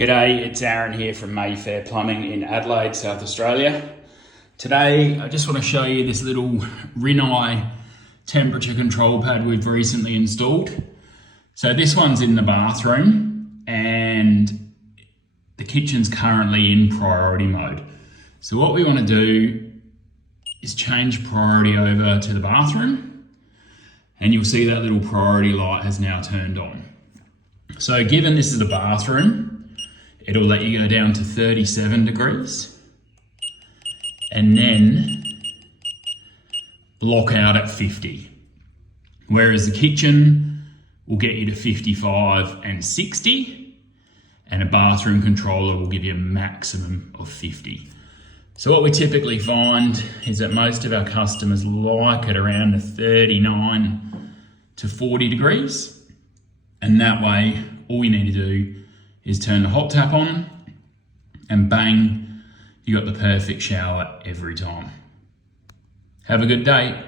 G'day, it's Aaron here from Mayfair Plumbing in Adelaide, South Australia. Today, I just want to show you this little Rinnai temperature control pad we've recently installed. So this one's in the bathroom and the kitchen's currently in priority mode. So what we want to do is change priority over to the bathroom, and you'll see that little priority light has now turned on. So given this is the bathroom, it'll let you go down to 37 degrees and then lock out at 50. Whereas the kitchen will get you to 55 and 60, and a bathroom controller will give you a maximum of 50. So what we typically find is that most of our customers like it around the 39 to 40 degrees. And that way, all you need to do is turn the hot tap on and bang, you got the perfect shower every time. Have a good day.